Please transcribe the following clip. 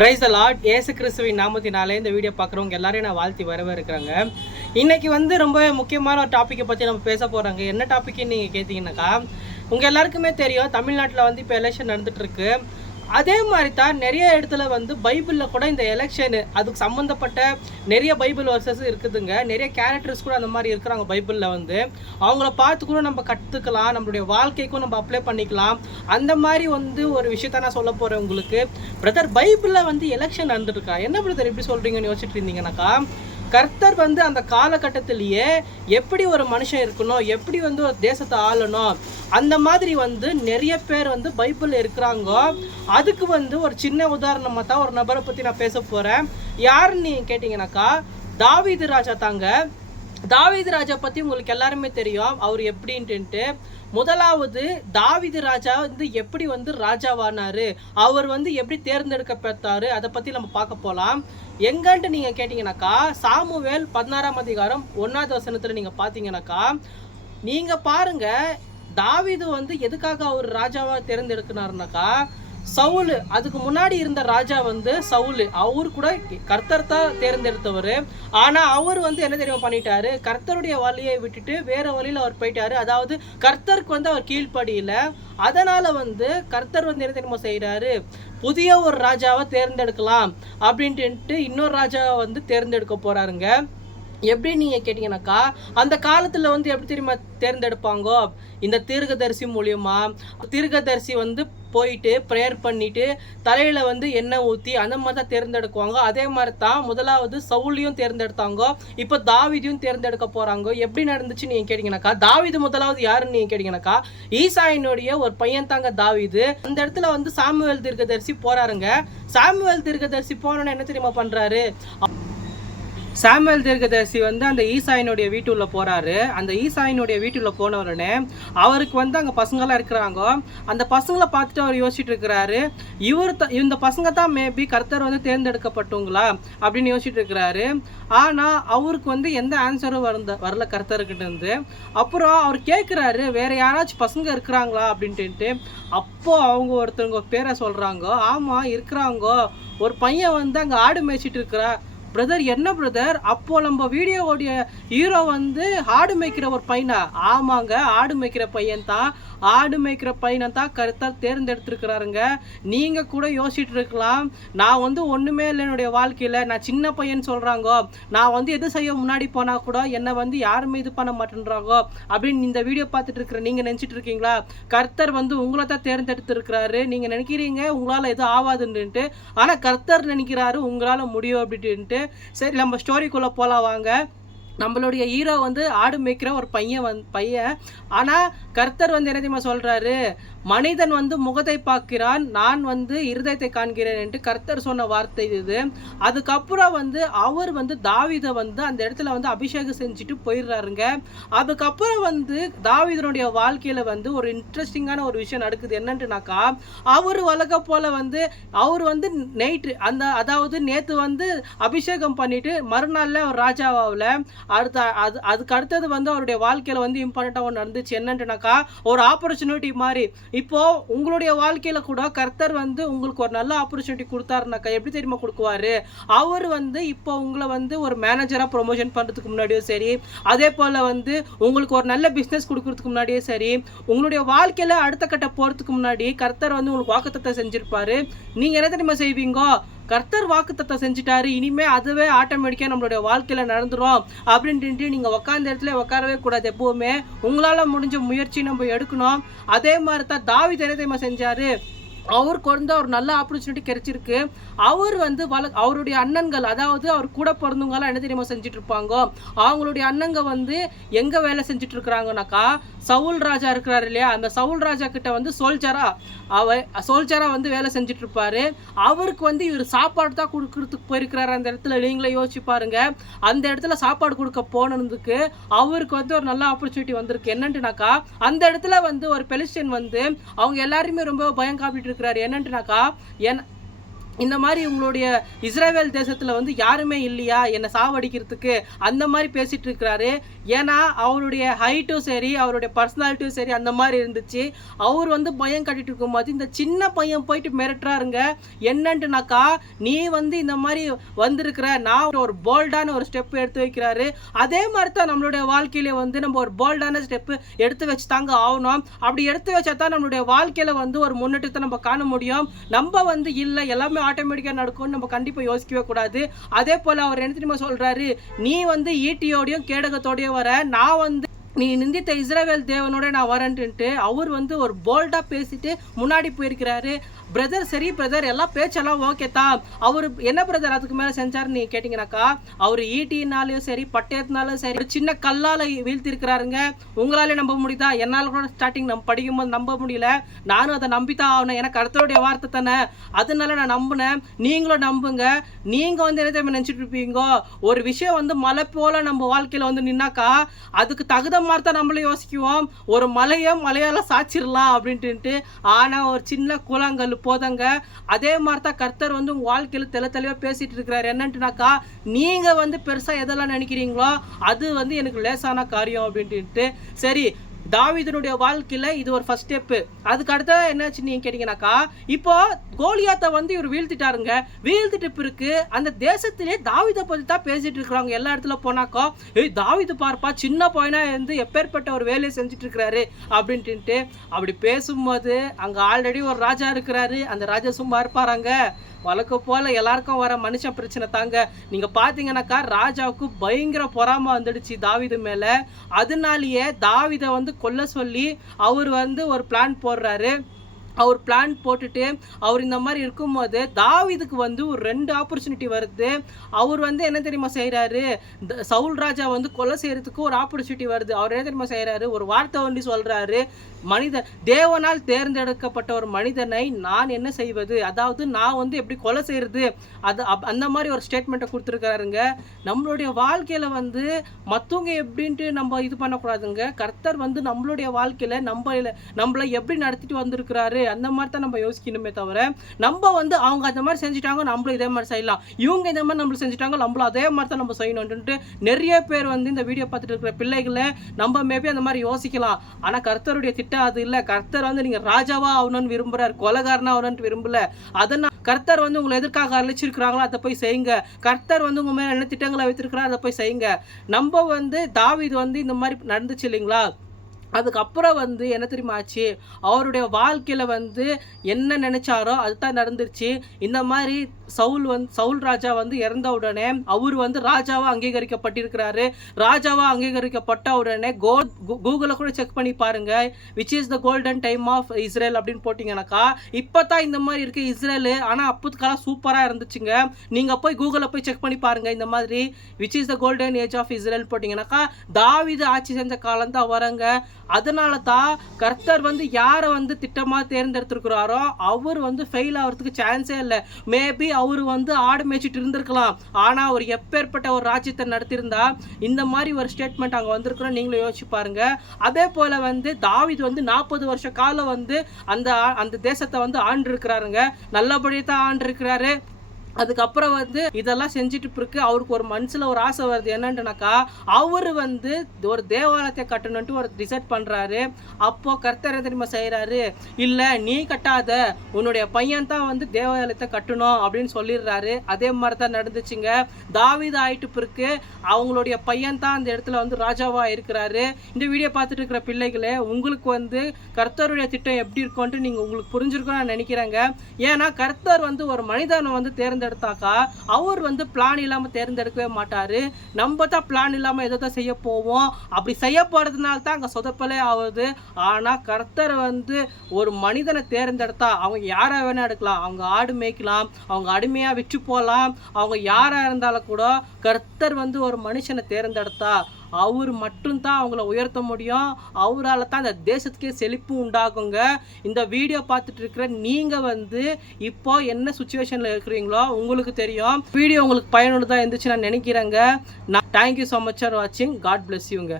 Praise the Lord. இயேசு கிறிஸ்துவின் நாமத்தினாலே இந்த வீடியோ பார்க்குறவங்க எல்லாரையும் நான் வாழ்த்தி வரவேற்கிறேங்க. இன்றைக்கி ரொம்ப முக்கியமான ஒரு டாப்பிக்கை பற்றி நம்ம பேச போகிறாங்க. என்ன டாப்பிக்னு நீங்கள் கேட்டிங்கன்னாக்கா, உங்கள் எல்லாருக்குமே தெரியும் தமிழ்நாட்டில் இப்போ எலெக்ஷன் நடந்துகிட்ருக்கு. அதே மாதிரி தான் நிறைய இடத்துல பைபிளில் கூட இந்த எலெக்ஷனு அதுக்கு சம்மந்தப்பட்ட நிறைய பைபிள் வர்சஸ் இருக்குதுங்க. நிறைய கேரக்டர்ஸ் கூட அந்த மாதிரி இருக்கிறாங்க பைபிளில். அவங்கள பார்த்து கூட நம்ம கற்றுக்கலாம், நம்மளுடைய வாழ்க்கைக்கும் நம்ம அப்ளை பண்ணிக்கலாம். அந்த மாதிரி ஒரு விஷயத்த நான் சொல்ல போகிறேன் உங்களுக்கு. பிரதர், பைபிளில் எலெக்ஷன் நடந்துருக்கா, என்ன பிரதர் எப்படி சொல்கிறீங்கன்னு யோசிச்சுட்டு இருந்தீங்கன்னாக்கா, கர்த்தர் அந்த காலகட்டத்திலேயே எப்படி ஒரு மனுஷன் இருக்கணும், எப்படி ஒரு தேசத்தை ஆளணும், அந்த மாதிரி நிறைய பேர் பைபிளில் இருக்கிறாங்க. அதுக்கு ஒரு சின்ன உதாரணமாக தான் ஒரு நபரை பற்றி நான் பேச போகிறேன். யாருன்னு நீங்கள் கேட்டிங்கனாக்கா, தாவீது ராஜா தாங்க. தாவீது ராஜா பற்றி உங்களுக்கு எல்லாருமே தெரியும், அவர் எப்படின்ட்டு. முதலாவது தாவீது ராஜா எப்படி ராஜாவானாரு, அவர் எப்படி தேர்ந்தெடுக்கப்பட்டாரு, அதை பற்றி நம்ம பார்க்க போகலாம். எங்கன்ட்டு நீங்கள் கேட்டிங்கனாக்கா, சாமுவேல் 16ஆம் அதிகாரம் 1வது வசனத்தில் நீங்கள் பார்த்தீங்கன்னாக்கா, நீங்கள் பாருங்கள் தாவீது எதுக்காக அவர் ராஜாவாக தேர்ந்தெடுக்கினாருனாக்கா, சவுல், அதுக்கு முன்னாடி இருந்த ராஜா சவுல், அவர் கூட கர்த்தர் தான் தேர்ந்தெடுத்தவர். ஆனால் அவர் என்ன தெரியுமா பண்ணிட்டாரு, கர்த்தருடைய வழியை விட்டுட்டு வேற வழியில் அவர் போயிட்டாரு. அதாவது கர்த்தருக்கு அவர் கீழ்ப்படியில. அதனால கர்த்தர் என்ன தெரியுமா செய்கிறாரு, புதிய ஒரு ராஜாவை தேர்ந்தெடுக்கலாம் அப்படின்ட்டு இன்னொரு ராஜாவை தேர்ந்தெடுக்க போறாருங்க. எப்படி நீங்கள் கேட்டிங்கனாக்கா, அந்த காலத்தில் எப்படி தெரியுமா தேர்ந்தெடுப்பாங்க, இந்த தீர்க்கதரிசி மூலியமா. தீர்க்கதரிசி போயிட்டு ப்ரேயர் பண்ணிட்டு தலையில் எண்ணெய் ஊற்றி அந்த மாதிரி தான் தேர்ந்தெடுக்குவாங்க. அதே மாதிரி தான் முதலாவது சவுலையும் தேர்ந்தெடுத்தாங்க, இப்போ தாவீதையும் தேர்ந்தெடுக்க போகிறாங்க. எப்படி நடந்துச்சு நீங்கள் கேட்டிங்கனாக்கா, தாவீது முதலாவது யாருன்னு நீங்கள் கேட்டிங்கனாக்கா, ஈசாயினுடைய ஒரு பையன் தாங்க தாவீது. அந்த இடத்துல சாமுவேல் தீர்க்கதரிசி போகிறாருங்க. சாமுவேல் தீர்க்கதரிசி போனோன்னு என்ன தெரியுமா பண்ணுறாரு, சாமுவேல் தீர்க்கதரிசி அந்த ஈசாயினுடைய வீட்டுள்ள போகிறாரு. அந்த ஈசாயினுடைய வீட்டுள்ள போன உடனே அவருக்கு அங்கே பசங்களாம் இருக்கிறாங்க. அந்த பசங்களை பார்த்துட்டு அவர் யோசிச்சுட்டு இருக்கிறாரு, இந்த பசங்க தான் மேபி கர்த்தர் தேர்ந்தெடுக்கப்பட்டவங்களா அப்படின்னு யோசிச்சுட்டு இருக்கிறாரு. ஆனால் அவருக்கு எந்த ஆன்சரும் வரல கர்த்தருக்கிட்ட. அப்புறம் அவர் கேட்குறாரு, வேற யாராச்சும் பசங்க இருக்கிறாங்களா அப்படின்ட்டு. அப்போ அவங்க ஒருத்தவங்க பேரை சொல்கிறாங்க. ஆமாம் இருக்கிறாங்க, ஒரு பையன் அங்கே ஆடு மேய்ச்சிட்டு இருக்கிறா. பிரதர், என்ன பிரதர், அப்போ நம்ம வீடியோவோடைய ஹீரோ ஆடு மேய்க்கிற ஒரு பையனா? ஆமாங்க, ஆடு மேய்க்கிற பையன் தான். ஆடு மேய்க்கிற பையனை தான் கர்த்தர் தேர்ந்தெடுத்துருக்கிறாருங்க. நீங்கள் கூட யோசிச்சுட்டு இருக்கலாம், நான் ஒன்றுமே இல்லை என்னுடைய வாழ்க்கையில், நான் சின்ன பையன் சொல்கிறாங்க, நான் எது செய்ய முன்னாடி போனால் கூட என்னை யாருமே இது பண்ண மாட்டேன்றாங்க அப்படின்னு இந்த வீடியோ பார்த்துட்டு இருக்கிற நீங்கள் நினச்சிட்டு இருக்கீங்களா? கர்த்தர் உங்களை தான் தேர்ந்தெடுத்துருக்கிறாரு. நீங்கள் நினைக்கிறீங்க உங்களால் எதுவும் ஆகாதுன்ட்டு, ஆனால் கர்த்தர் நினைக்கிறாரு உங்களால் முடியும் அப்படின்ட்டு. சரி, நம்ம ஸ்டோரிக்குள்ளே போகலாம் வாங்க. நம்மளுடைய ஹீரோ ஆடு மேய்க்கிற ஒரு பையன். ஆனால் கர்த்தர் என்ன தெரியுமா சொல்கிறாரு, மனிதன் முகத்தை பார்க்கிறான், நான் இருதயத்தை காண்கிறேன் என்று கர்த்தர் சொன்ன வார்த்தை இது. அதுக்கப்புறம் அவர் தாவீதை அந்த இடத்துல அபிஷேகம் செஞ்சுட்டு போயிடுறாருங்க. அதுக்கப்புறம் தாவீதனுடைய வாழ்க்கையில் ஒரு இன்ட்ரெஸ்டிங்கான ஒரு விஷயம் நடக்குது. என்னன்ட்டுனாக்கா, அவர் வழக்க போல் அவர் நைட்டு அதாவது நேற்று அபிஷேகம் பண்ணிட்டு மறுநாளில் அவர் ராஜாவாவில். அதுக்கு அடுத்தது அவருடைய வாழ்க்கையில் இம்பார்ட்டண்ட்டாக ஒன்று நடந்துச்சு. என்னன்ட்டுனாக்கா, ஒரு ஆப்பர்ச்சுனிட்டி மாதிரி. இப்போ உங்களுடைய வாழ்க்கையில கூட கர்த்தர் உங்களுக்கு ஒரு நல்ல ஆப்பர்ச்சுனிட்டி கொடுத்தாருனாக்கா எப்படி தெரியுமா கொடுக்குவாரு, அவர் இப்போ உங்களை ஒரு மேனேஜரா ப்ரொமோஷன் பண்றதுக்கு முன்னாடியும் சரி, அதே போல உங்களுக்கு ஒரு நல்ல பிஸ்னஸ் கொடுக்கறதுக்கு முன்னாடியே சரி, உங்களுடைய வாழ்க்கையில அடுத்த கட்ட போறதுக்கு முன்னாடி கர்த்தர் உங்களுக்கு வாக்குத்தத்தம் செஞ்சிருப்பாரு. நீங்க என்ன தெரியுமா செய்வீங்க, கர்த்தர் வாக்குத்தத்தம் செஞ்சுட்டாரு, இனிமே அதுவே ஆட்டோமேட்டிக்காக நம்மளுடைய வாழ்க்கையில் நடந்துடும் அப்படின்ட்டு நீங்கள் உட்காந்த இடத்துல உட்காரவே கூடாது. எப்போவுமே உங்களால் முடிஞ்ச முயற்சி நம்ம எடுக்கணும். அதே மாதிரி தான் தாவீது என்ன தெரியுமா செஞ்சார், அவருக்கு ஒரு நல்ல ஆப்பர்ச்சுனிட்டி கிடைச்சிருக்கு. அவர் அவருடைய அண்ணன்கள், அதாவது அவர் கூட பிறந்தவங்களாம் என்ன தெரியுமா செஞ்சுட்டு இருப்பாங்க, அவங்களுடைய அண்ணங்க எங்கே வேலை செஞ்சுட்டு இருக்கிறாங்கனாக்கா, சவுல் ராஜா இருக்கிறாரு இல்லையா, அந்த சவுல் ராஜா கிட்ட சோல்ஜரா வேலை செஞ்சுட்டு இருப்பாரு. அவருக்கு இவர் சாப்பாடு தான் கொடுக்கறதுக்கு போயிருக்கிறாரு. அந்த இடத்துல நீங்களே யோசிச்சு பாருங்க, அந்த இடத்துல சாப்பாடு கொடுக்க போனதுக்கு அவருக்கு ஒரு நல்ல ஆப்பர்ச்சுனிட்டி வந்திருக்கு. என்னன்ட்டுனாக்கா, அந்த இடத்துல ஒரு பெலிஸ்டியன் அவங்க எல்லாருமே ரொம்ப பயம் காப்பிட்டு இருக்கிறாரு. என்னன்ட்டுனாக்கா, இந்த மாதிரி உங்களுடைய இஸ்ரேல் தேசத்தில் வந்து யாருமே இல்லையா என்னை சாவடிக்கிறதுக்கு, அந்த மாதிரி பேசிகிட்டு இருக்கிறாரு. ஏன்னா அவருடைய ஹைட்டும் சரி, அவருடைய பர்சனாலிட்டியும் சரி அந்த மாதிரி இருந்துச்சு. அவர் வந்து பயம் கட்டிட்டு இருக்கும்போது இந்த சின்ன பையன் போயிட்டு மிரட்டுறாருங்க. என்னன்ட்டுனாக்கா, நீ வந்து இந்த மாதிரி வந்திருக்கிற, நான் ஒரு போல்டான ஒரு ஸ்டெப் எடுத்து வைக்கிறாரு. அதே மாதிரி தான் நம்மளுடைய வாழ்க்கையில வந்து நம்ம ஒரு போல்டான ஸ்டெப்பு எடுத்து வச்சு தாங்க ஆகணும். அப்படி எடுத்து வச்சா தான் நம்மளுடைய வாழ்க்கையில் வந்து ஒரு முன்னேற்றத்தை நம்ம காண முடியும். நம்ம வந்து இல்லை எல்லாமே ஆட்டோமேட்டிக்காக நடக்கும்னு நம்ம கண்டிப்பாக யோசிக்கவே கூடாது. அதே போல் அவர் என்ன தெரியுமா சொல்கிறாரு, நீ வந்து ஈட்டியோடையும் கேடகத்தோடையும் வர, நான் வந்து நீ நிந்தித்த இஸ்ரவேல் தேவனோட நான் வரேன்ட்டு அவர் வந்து ஒரு போல்டாக பேசிட்டு முன்னாடி போயிருக்கிறாரு. பிரதர் சரி பிரதர், எல்லாம் பேச்செல்லாம் ஓகே தான். அவர் என்ன பிரதர் அதுக்கு மேலே செஞ்சாருன்னு நீங்கள் கேட்டிங்கனாக்கா, அவர் ஈட்டினாலையும் சரி பட்டயத்தினாலும் சரி ஒரு சின்ன கல்லால் வீழ்த்திருக்கிறாருங்க. உங்களாலே நம்ப முடியுதா? என்னால் கூட ஸ்டார்டிங் நம்ம படிக்கும்போது நம்ப முடியல. நானும் அதை நம்பித்தான் ஆகணும், எனக்கு கர்த்தருடைய வார்த்தை தானே, அதனால நான் நம்பினேன். நீங்களும் நம்புங்க. நீங்கள் வந்து என்ன தெரியுமா நினச்சிட்டு இருப்பீங்க, ஒரு விஷயம் வந்து மலை போல் நம்ம வாழ்க்கையில் வந்து நின்னாக்கா அதுக்கு தகுந்த மாதிரி தான் நம்மளும் யோசிக்குவோம். ஒரு மலையால சாச்சிடலாம் அப்படின்ட்டு. ஆனால் ஒரு சின்ன கூழாங்கல் போதங்க. அதே மாதிரி தான் கர்த்தர் வந்து உங்கள் வாழ்க்கையில் தெளிவாக பேசிட்டு இருக்கிறார். என்னன்ட்டுனாக்கா, நீங்கள் வந்து பெருசாக எதெல்லாம் நினைக்கிறீங்களோ அது வந்து எனக்கு லேசான காரியம் அப்படின்ட்டு. சரி, தாவீதுனுடைய வாழ்க்கையில் இது ஒரு ஃபர்ஸ்ட் ஸ்டெப்பு. அதுக்கு அடுத்தது என்னாச்சு நீங்கள் கேட்டிங்கனாக்கா, இப்போ கோலியாத்தை வந்து இவர் வீழ்த்திட்டாருங்க. வீழ்த்திட்டு பிறகு அந்த தேசத்திலே தாவீதை பற்றி தான் பேசிட்டு இருக்கிறாங்க. எல்லா இடத்துல போனாக்கா, தாவீது பார்ப்பா சின்ன பையனா இருந்து எப்பேற்பட்ட ஒரு வேலையை செஞ்சுட்டு இருக்கிறாரு அப்படின்ட்டு. அப்படி பேசும்போது அங்கே ஆல்ரெடி ஒரு ராஜா இருக்கிறாரு. அந்த ராஜா சும்மா இருப்பாராங்க? வழக்கம் போல் எல்லாருக்கும் வர மனுஷன் பிரச்சனை தாங்க. நீங்கள் பார்த்தீங்கன்னாக்கா ராஜாவுக்கு பயங்கர பொறாமை வந்துடுச்சு தாவீது மேலே. அதனாலேயே தாவீதை வந்து கொல்ல சொல்லி அவர் வந்து ஒரு பிளான் போடுறாரு. அவர் பிளான் போட்டுட்டு அவர் இந்த மாதிரி இருக்கும்போது தாவீதுக்கு வந்து ஒரு 2 ஆப்பர்ச்சுனிட்டி வருது. அவர் வந்து என்ன தெரியுமா செய்கிறாரு, சவுல் ராஜா வந்து கொலை செய்கிறதுக்கு ஒரு ஆப்பர்ச்சுனிட்டி வருது. அவர் என்ன தெரியுமா செய்கிறாரு, ஒரு வார்த்தை வந்து சொல்கிறாரு, மனிதன் தேவனால் தேர்ந்தெடுக்கப்பட்ட ஒரு மனிதனை நான் என்ன செய்வது, அதாவது நான் வந்து எப்படி கொலை செய்கிறது, அது அந்த மாதிரி ஒரு ஸ்டேட்மெண்ட்டை கொடுத்துருக்காருங்க. நம்மளுடைய வாழ்க்கையில் வந்து மற்றவங்க எப்படின்ட்டு நம்ம இது பண்ணக்கூடாதுங்க. கர்த்தர் வந்து நம்மளுடைய வாழ்க்கையில் நம்மளை எப்படி நடத்திட்டு வந்திருக்கிறாரு அந்த மாதிரி தான் நம்ம யோசிக்கணுமே தவிர, நம்ம வந்து அவங்க அந்த மாதிரி செஞ்சுட்டாங்க நம்மளும் இதே மாதிரி செய்யலாம், இவங்க இந்த மாதிரி நம்மளும் செஞ்சுட்டாங்க நம்மளும் அதே மாதிரி தான் நம்ம செய்யணும்ன்ட்டு நிறைய பேர் வந்து இந்த வீடியோ பார்த்துட்டு இருக்கிற பிள்ளைகளை நம்ம மேபி அந்த மாதிரி யோசிக்கலாம். ஆனால் கர்த்தருடைய திட்டம் அது இல்லை. கர்த்தர் வந்து நீங்கள் ராஜாவா ஆகணும்னு விரும்புகிறார், கொலைகாரனா ஆகணும்னு விரும்பல. அதனால் கர்த்தர் வந்து உங்களை எதற்காக அழைச்சிருக்கிறாங்களோ அதை போய் செய்யுங்க. கர்த்தர் வந்து உங்கள் மேலே என்ன திட்டங்களை வைத்திருக்கிறாரோ அதை போய் செய்யுங்க. நம்ம வந்து தாவீது வந்து இந்த மாதிரி நடந்துச்சு இல்லைங்களா, அதுக்கப்புறம் வந்து என்ன தெரியுமா ஆச்சு, அவருடைய வாழ்க்கையில் வந்து என்ன நினைச்சாரோ அதுதான் நடந்துருச்சு. இந்த மாதிரி சவுல் ராஜா வந்து இறந்த உடனே அவர் வந்து ராஜாவாக அங்கீகரிக்கப்பட்டிருக்கிறாரு. ராஜாவாக அங்கீகரிக்கப்பட்ட உடனே கூகுளில் கூட செக் பண்ணி பாருங்க, which is the golden time of Israel அப்படின்னு போட்டிங்கனாக்கா இப்போ தான் இந்த மாதிரி இருக்குது இஸ்ரேலு. ஆனால் அப்போதுக்கெல்லாம் சூப்பராக இருந்துச்சுங்க. நீங்கள் போய் கூகுளில் போய் செக் பண்ணி பாருங்கள். இந்த மாதிரி which is the golden age of Israel போட்டிங்கனாக்கா தாவீது ஆட்சி செஞ்ச காலம் தான் வரங்க. அதனால தான் கர்த்தர் வந்து யாரை வந்து திட்டமாக தேர்ந்தெடுத்திருக்கிறாரோ அவர் வந்து ஃபெயில் ஆகிறதுக்கு சான்ஸே இல்லை. மேபி அவர் வந்து ஆடு மேய்ச்சிட்டு இருந்திருக்கலாம், ஆனால் அவர் எப்பேற்பட்ட ஒரு ராஜ்யத்தை நடத்தியிருந்தா இந்த மாதிரி ஒரு ஸ்டேட்மெண்ட் அங்கே வந்திருக்கிறோம். நீங்களும் யோசிச்சு பாருங்க. அதே போல் வந்து தாவீது வந்து 40 வருஷ காலம் வந்து அந்த தேசத்தை வந்து ஆண்டு இருக்கிறாருங்க. நல்லபடியாக தான் ஆண்டு இருக்கிறாரு. அதுக்கப்புறம் வந்து இதெல்லாம் செஞ்சுட்டு பிறகு அவருக்கு ஒரு மனசில் ஒரு ஆசை வருது. என்னன்ட்டுனாக்கா, அவர் வந்து ஒரு தேவாலயத்தை கட்டணுன்ட்டு ஒரு டிசைட் பண்ணுறாரு. அப்போது கர்த்தர் தெரியுமா செய்கிறாரு, இல்லை நீ கட்டாத, உன்னுடைய பையன் தான் வந்து தேவாலயத்தை கட்டணும் அப்படின்னு சொல்லிடுறாரு. அதே மாதிரி தான் நடந்துச்சுங்க. தாவீது ஆயிட்டு பிறகு அவங்களுடைய பையன் தான் அந்த இடத்துல வந்து ராஜாவாக இருக்கிறாரு. இந்த வீடியோ பார்த்துட்டு இருக்கிற பிள்ளைகளே, உங்களுக்கு வந்து கர்த்தருடைய திட்டம் எப்படி இருக்கும்ன்ட்டு நீங்கள் உங்களுக்கு புரிஞ்சிருக்கும்னு நான் நினைக்கிறேங்க. ஏன்னா கர்த்தர் வந்து ஒரு மனிதனை வந்து தேர்ந்தெடுத்தாக்கா அவர் வந்து பிளான் இல்லாமல் தேர்ந்தெடுக்கவே மாட்டார். நம்ம தான் பிளான் இல்லாமல் எதை தான் செய்ய போவோம். அப்படி செய்யப்படுறதுனால தான் அங்கே சொதப்பலே ஆகுது. ஆனால் கர்த்தர் வந்து ஒரு மனிதனை தேர்ந்தெடுத்தா அவங்க யாரை வேணால் எடுக்கலாம். அவங்க ஆடு மேய்க்கலாம், அவங்க அடிமையாக விற்று போகலாம், அவங்க யாராக இருந்தாலும் கூட கர்த்தர் வந்து ஒரு மனுஷனை தேர்ந்தெடுத்தா அவர் மட்டும்தான் அவங்கள உயர்த்த முடியும். அவரால் தான் அந்த தேசத்துக்கே செழிப்பு உண்டாகுங்க. இந்த வீடியோ பார்த்துட்டு இருக்கிற நீங்கள் வந்து இப்போ என்ன சுச்சுவேஷனில் இருக்கிறீங்களோ உங்களுக்கு தெரியும். வீடியோ உங்களுக்கு பயனுள்ளதாக இருந்துச்சு நான் நினைக்கிறேங்க. நான் தேங்க்யூ ஸோ மச் ஃபார் வாட்சிங். காட் பிளஸ் யூங்க.